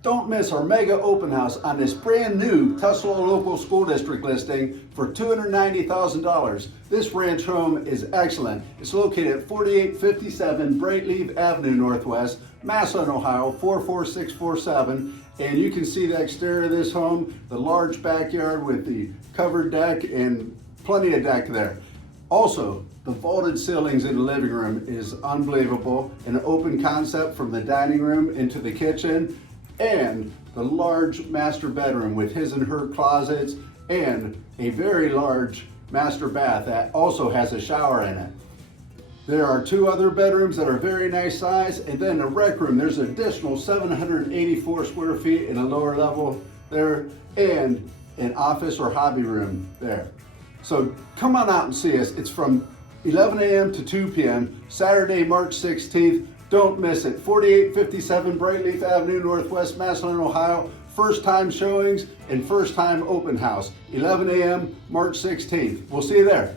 Don't miss our mega open house on this brand new Tussalo Local School District listing for $290,000. This ranch home is excellent. It's located at 4857 Brightleaf Avenue Northwest, Massillon, Ohio 44647. And you can see the exterior of this home, the large backyard with the covered deck and plenty of deck there. Also, the vaulted ceilings in the living room is unbelievable. An open concept from the dining room into the kitchen, and the large master bedroom with his and her closets and a very large master bath that also has a shower in it. There are two other bedrooms that are very nice size, and then a rec room. There's an additional 784 square feet in a lower level there, and an office or hobby room there. So come on out and see us. It's from 11 a.m. to 2 p.m. Saturday, March 16th. Don't miss it. 4857 Brightleaf Avenue Northwest, Massillon, Ohio. First time showings and first time open house. 11 a.m. March 16th. We'll see you there.